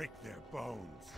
break their bones.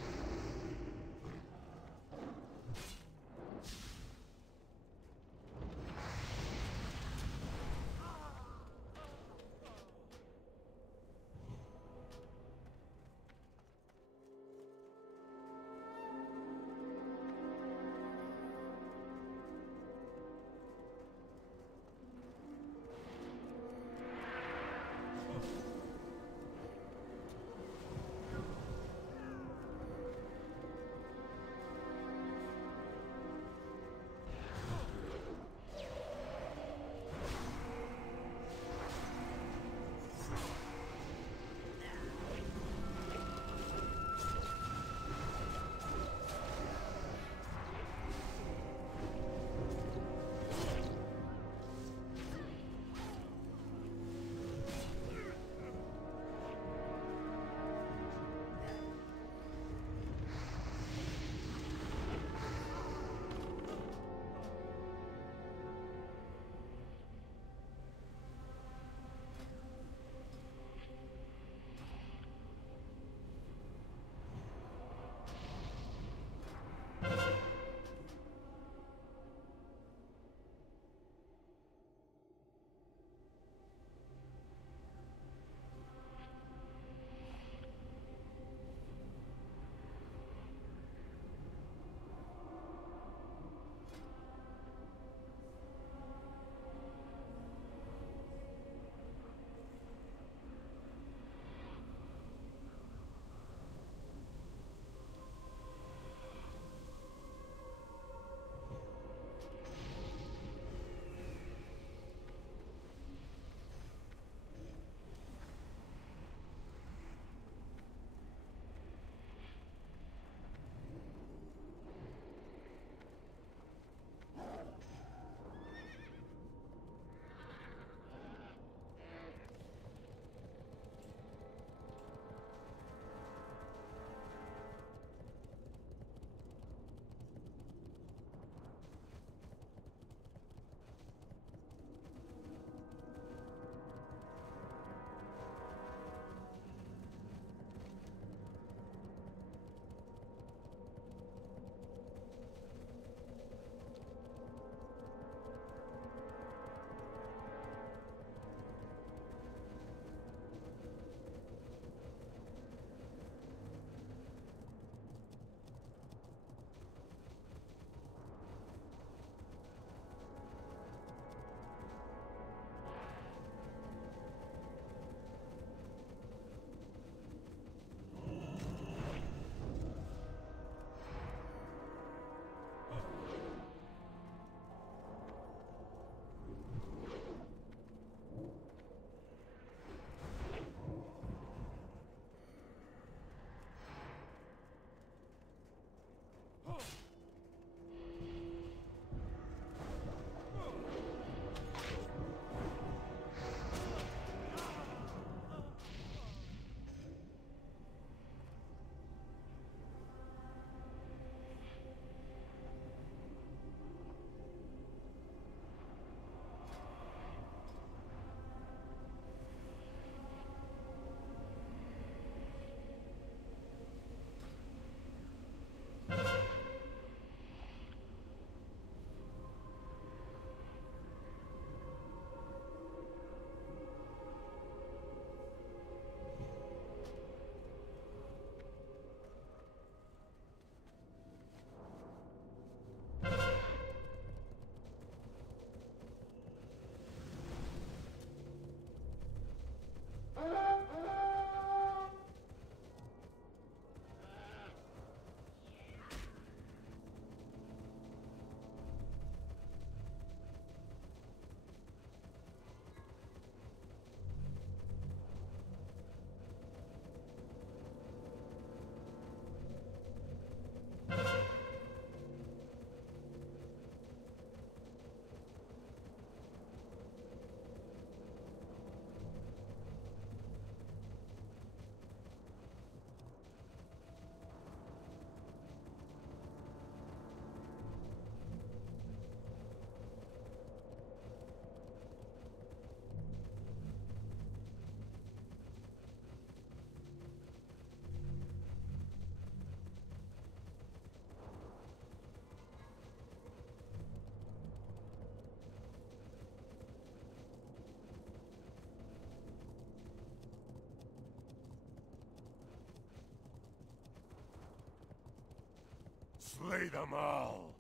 Slay them all!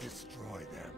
Destroy them.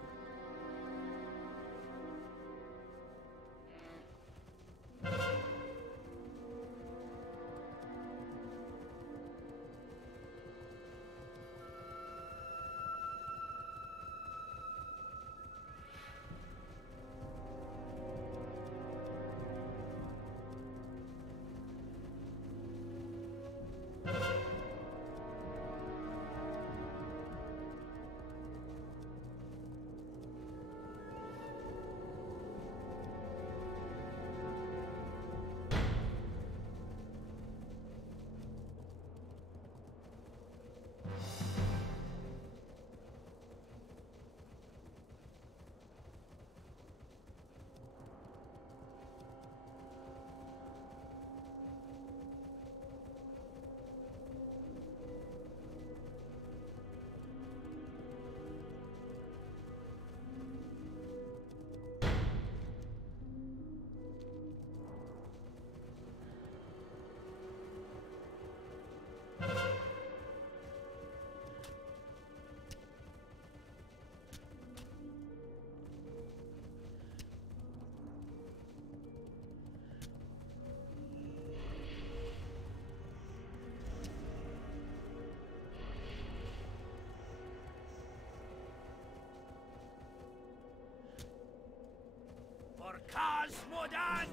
For Cosmodan!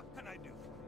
What can I do for you?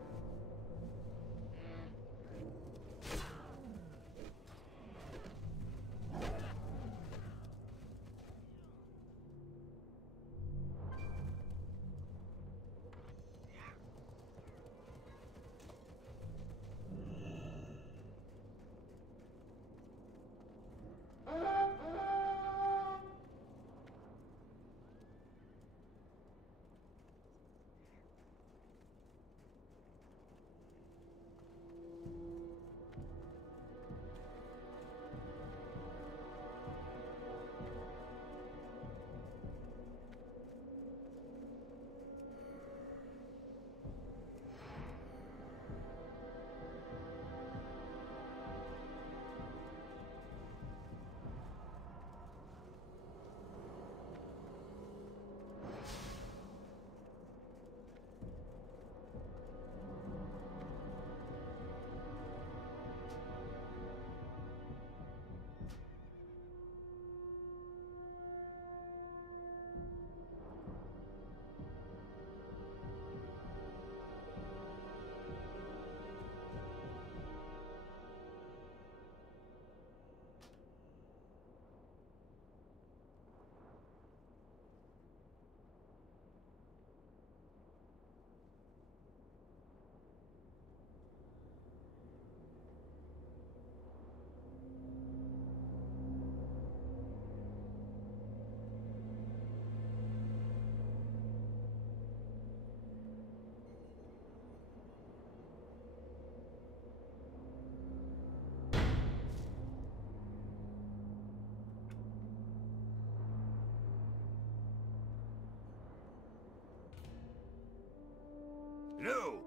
No!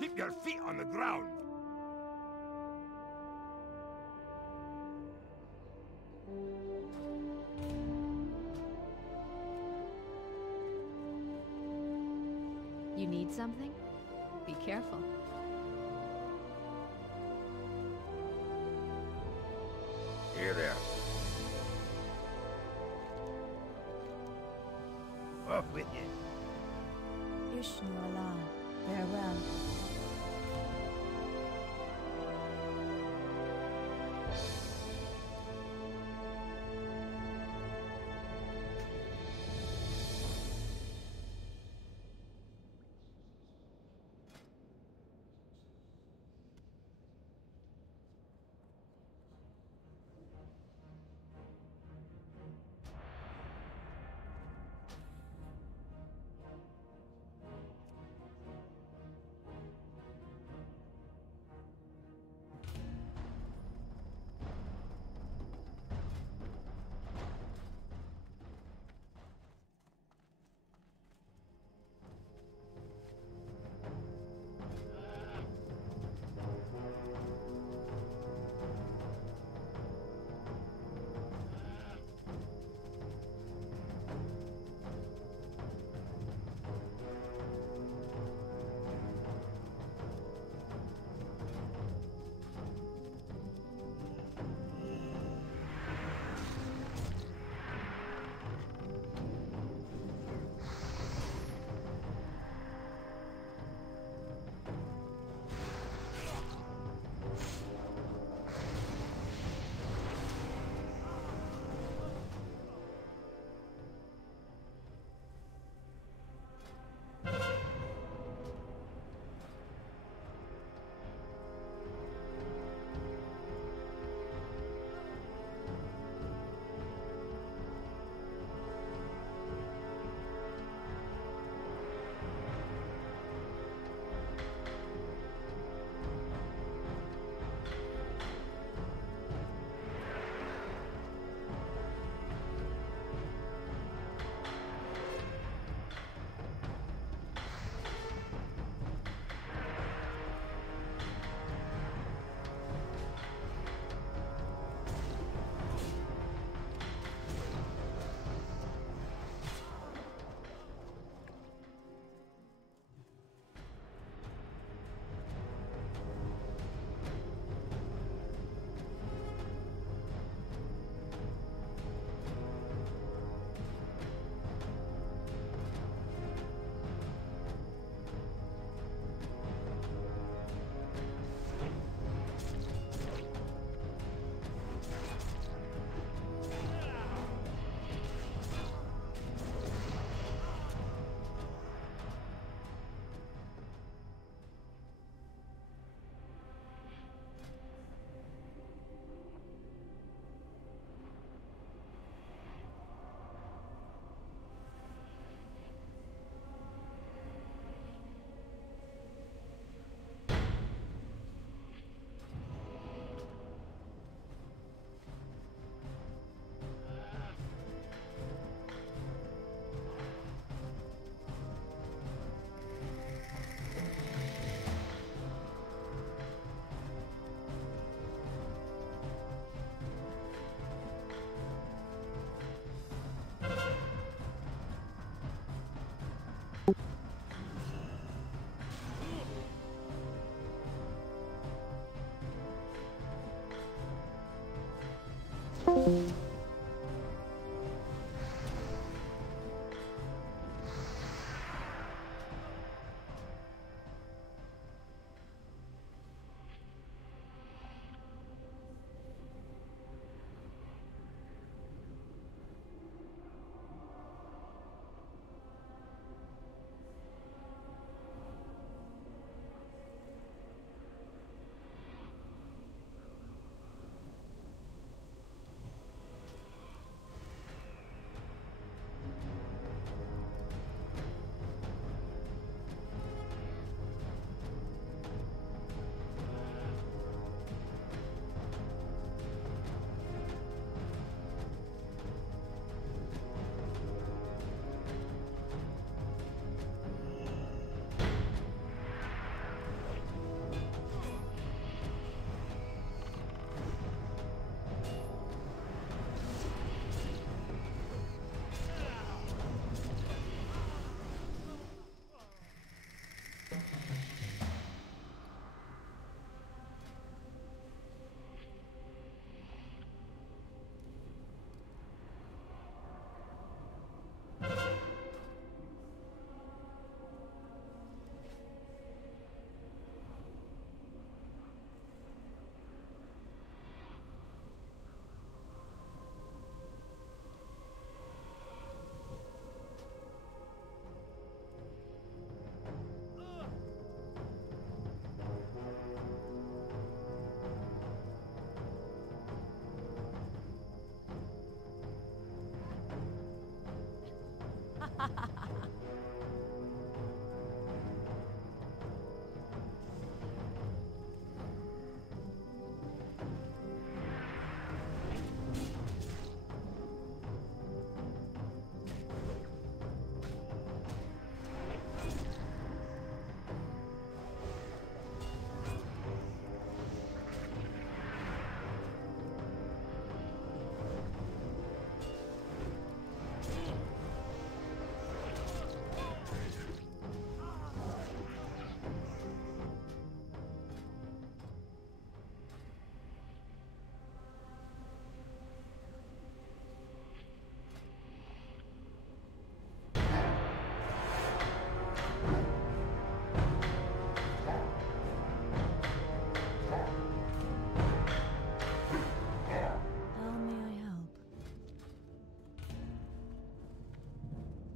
Keep your feet on the ground! You need something? Be careful. Here there. Off with you. Ishnu Allah, farewell.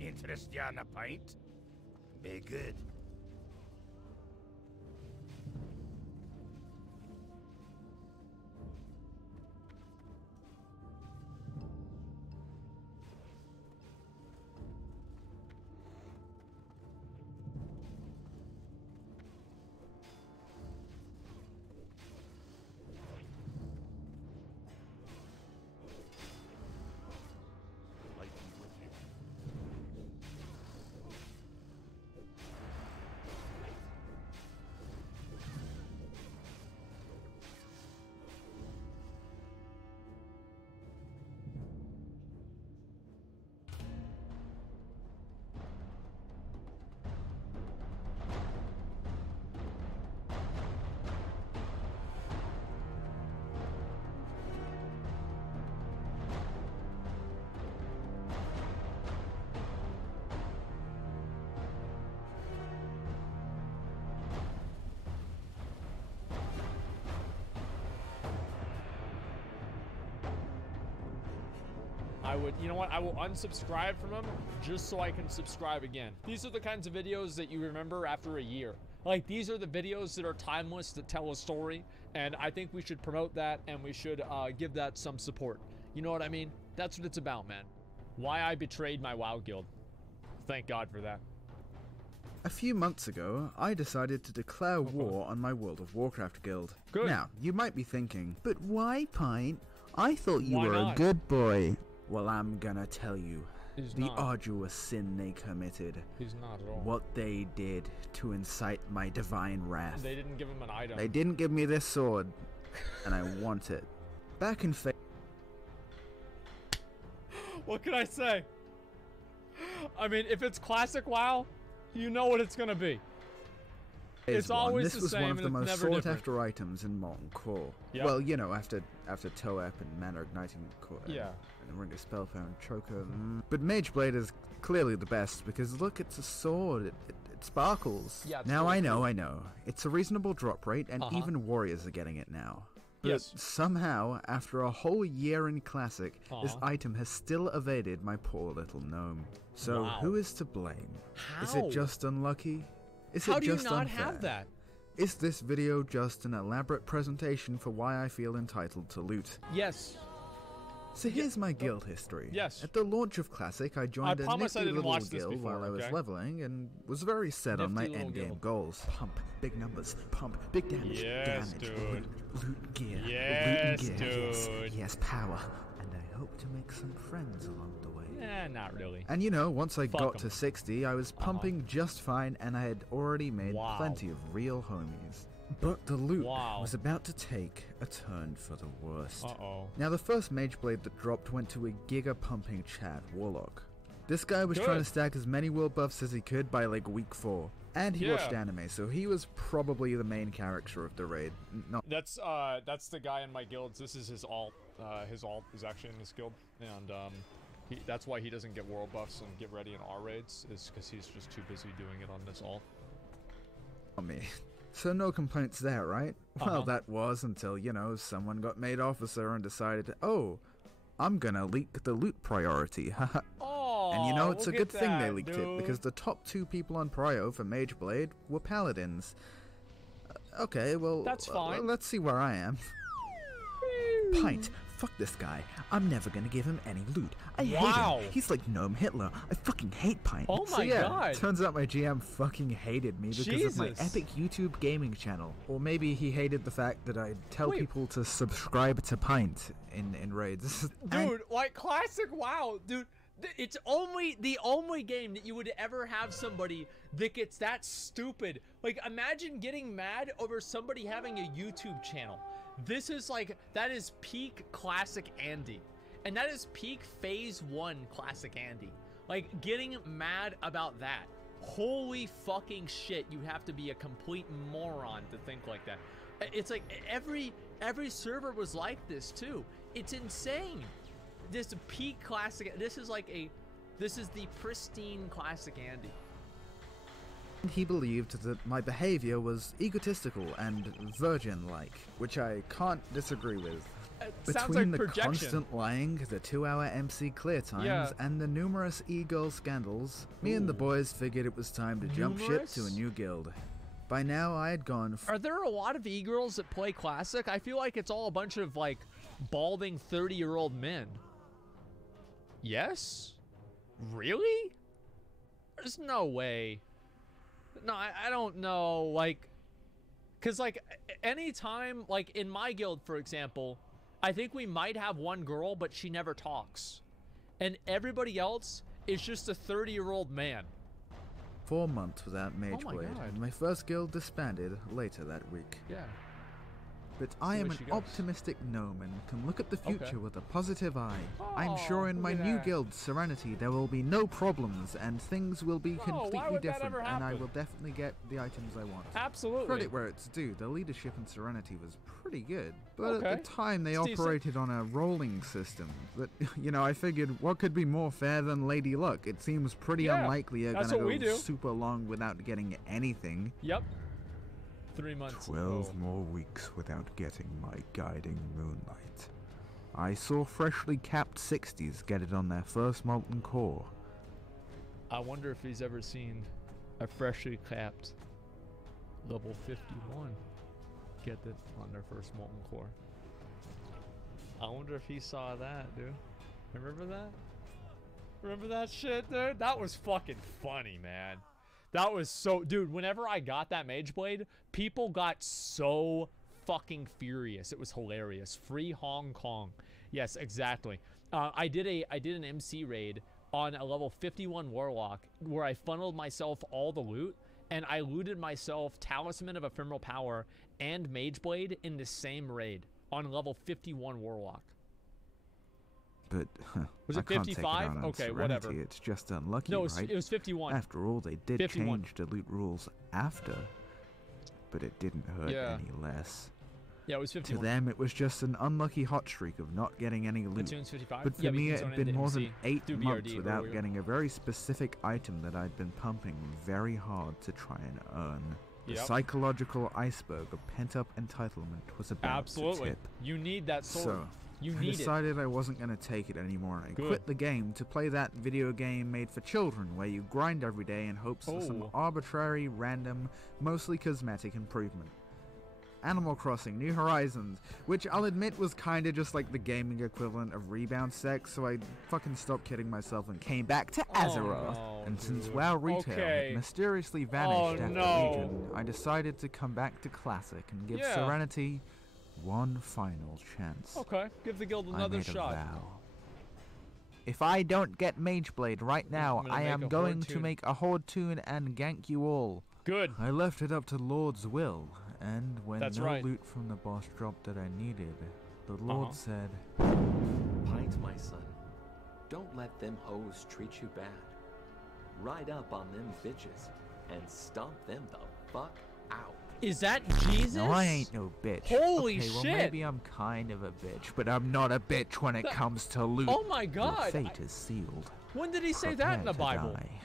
Interest you on a pint? Be good. I would, you know what? I will unsubscribe from them just so I can subscribe again. These are the kinds of videos that you remember after a year. Like, these are the videos that are timeless, that tell a story, and I think we should promote that, and we should give that some support. You know what I mean? That's what it's about, man. Why I betrayed my WoW guild. Thank God for that. A few months ago, I decided to declare war on my World of Warcraft guild. Good. Now, you might be thinking, but why, Pint? I thought you Why were not? a good boy. Well, I'm gonna tell you. He's The not. arduous sin they committed. He's not at all. What they did to incite my divine wrath. They didn't give him an item. They didn't give me this sword, and I want it. Back in What can I say? I mean, if it's classic WoW, you know what it's gonna be. It's one, always this the was same one of and the it's most never sought different. after items in Molten Core. Yep. Well, you know, after Toep and Mana Igniting Core. Yeah. And Ring of Spellpower and Choker. But Mage Blade is clearly the best because look, it's a sword. It sparkles. Yeah, it's now really I know. It's a reasonable drop rate, and Uh-huh. even warriors are getting it now. But Yes. somehow, after a whole year in Classic, this Uh-huh. item has still evaded my poor little gnome. So Wow. who is to blame? Is How? it just unlucky? Is How it do you just not unfair? have that? Is this video just an elaborate presentation for why I feel entitled to loot? Yes. So here's my guild history. Yes. At the launch of Classic, I joined a promise I nifty didn't little watch this guild before, while I was okay? leveling and was very set on my Nifty little endgame guild. goals. Pump, big numbers, pump, big damage, Yes, damage, dude. loot gear, Yes, loot gear, dude. yes, power. And I hope to make some friends along the way. Not really. And you know, once I Fuck got 'em. to 60, I was pumping just fine and I had already made Wow. plenty of real homies. But the loot Wow. was about to take a turn for the worst. Uh-oh. Now, the first Mage Blade that dropped went to a giga-pumping Chad Warlock. This guy was Good. trying to stack as many world buffs as he could by like week 4. And he watched Yeah. anime, so he was probably the main character of the raid. Not That's the guy in my guilds. This is his alt. His alt is actually in this guild, and that's why he doesn't get world buffs and get ready in our raids, is because he's just too busy doing it on this alt. me. So no complaints there, right? Well, Uh-huh. that was until, you know, someone got made officer and decided, oh, I'm gonna leak the loot priority, haha. Oh, And you know, it's a look good at thing they that, leaked it, dude. because the top 2 people on Prio for Mage Blade were Paladins. Okay, well, That's fine. let's see where I am. Pint, fuck this guy. I'm never gonna give him any loot. I Wow. hate him. He's like Gnome Hitler. I fucking hate Pint. Oh So my yeah, God. turns out my GM fucking hated me because of my Jesus. epic YouTube gaming channel. Or maybe he hated the fact that I tell Wait. people to subscribe to Pint in raids. And- Dude, like classic WoW, dude. It's only the only game that you would ever have somebody that gets that stupid. Like, imagine getting mad over somebody having a YouTube channel. This is like, that is peak classic Andy. And that is peak phase 1 classic Andy. Like, getting mad about that. Holy fucking shit, you have to be a complete moron to think like that. It's like every server was like this too. It's insane. This peak classic, this is the pristine classic Andy. He believed that my behavior was egotistical and virgin-like, which I can't disagree with. It sounds Between like the projection. constant lying, the 2-hour MC clear times, Yeah. and the numerous e-girl scandals, me and the boys figured it was time to jump ship to a Numerous? new guild. By now, I had gone Are there a lot of e-girls that play classic? I feel like it's all a bunch of like balding 30-year-old men. Yes? Really? There's no way. No, I don't know, like, cause like anytime, like in my guild, for example, I think we might have one girl, but she never talks. And everybody else is just a 30-year-old man. 4 months without Mage Oh my Blade, God. and my first guild disbanded later that week. Yeah. But I am way an she goes. optimistic gnome and can look at the future Okay. with a positive eye. I'm Oh, sure in look my at new that. guild, Serenity, there will be no problems and things will be why completely would that different, ever and I happen? will definitely get the items I want. Absolutely. Credit where it's due, the leadership in Serenity was pretty good, but at Okay. the time they It's decent. operated on a rolling system. But, you know, I figured what could be more fair than Lady Luck? It seems pretty Yeah, unlikely you're that's gonna what we go do. super long without getting anything. Yep. 3 months. 12 ago. more weeks without getting my guiding moonlight. I saw freshly capped 60s get it on their first molten core. I wonder if he's ever seen a freshly capped level 51 get it on their first molten core. I wonder if he saw that, dude. Remember that? Remember that shit, dude? That was fucking funny, man. That was so... Dude, whenever I got that Mage Blade, people got so fucking furious. It was hilarious. Free Hong Kong. Yes, exactly. I did an MC raid on a level 51 Warlock where I funneled myself all the loot, and I looted myself Talisman of Ephemeral Power and Mage Blade in the same raid on level 51 Warlock. But Was I it can't take it 55? out on Okay, Serenity. whatever. It's just unlucky, No, it right? was 51. After all, they did 51. change the loot rules after. but it didn't hurt Yeah. any less. Yeah, it was To 51. them, it was just an unlucky hot streak of not getting any loot. Platoon's 55. But for yeah, me, you it can had zone been into more than MC 8 through months BRD without earlier. getting a very specific item that I'd been pumping very hard to try and earn. The Yep. psychological iceberg of pent-up entitlement was about Absolutely. to tip. You need that sword. So, you I need it. decided I wasn't going to take it anymore, and I Good. quit the game to play that video game made for children where you grind every day in hopes of some Oh. arbitrary, random, mostly cosmetic improvement. Animal Crossing New Horizons, which I'll admit was kinda just like the gaming equivalent of Rebound Sex, so I fucking stopped kidding myself and came back to Azeroth. no, And since dude. WoW Retail Okay. had mysteriously vanished after no. Legion, I decided to come back to Classic and give Yeah. Serenity one final chance. Okay, give the guild I another made shot. a vow. If I don't get Mageblade right now, I'm gonna I make am a going Horde to tune. make a Horde tune and gank you all. Good. I left it up to Lord's will, and when That's no right. loot from the boss dropped that I needed, the Lord Uh-huh. said, Pint, my son, don't let them hoes treat you bad. Ride up on them bitches and stomp them the fuck out. Is that Jesus? "No, I ain't no bitch." Holy okay, well, shit. maybe I'm kind of a bitch, but I'm not a bitch when it That- comes to loot. Oh my Your God. fate is sealed. When did he say that in the Prepare to Bible? die.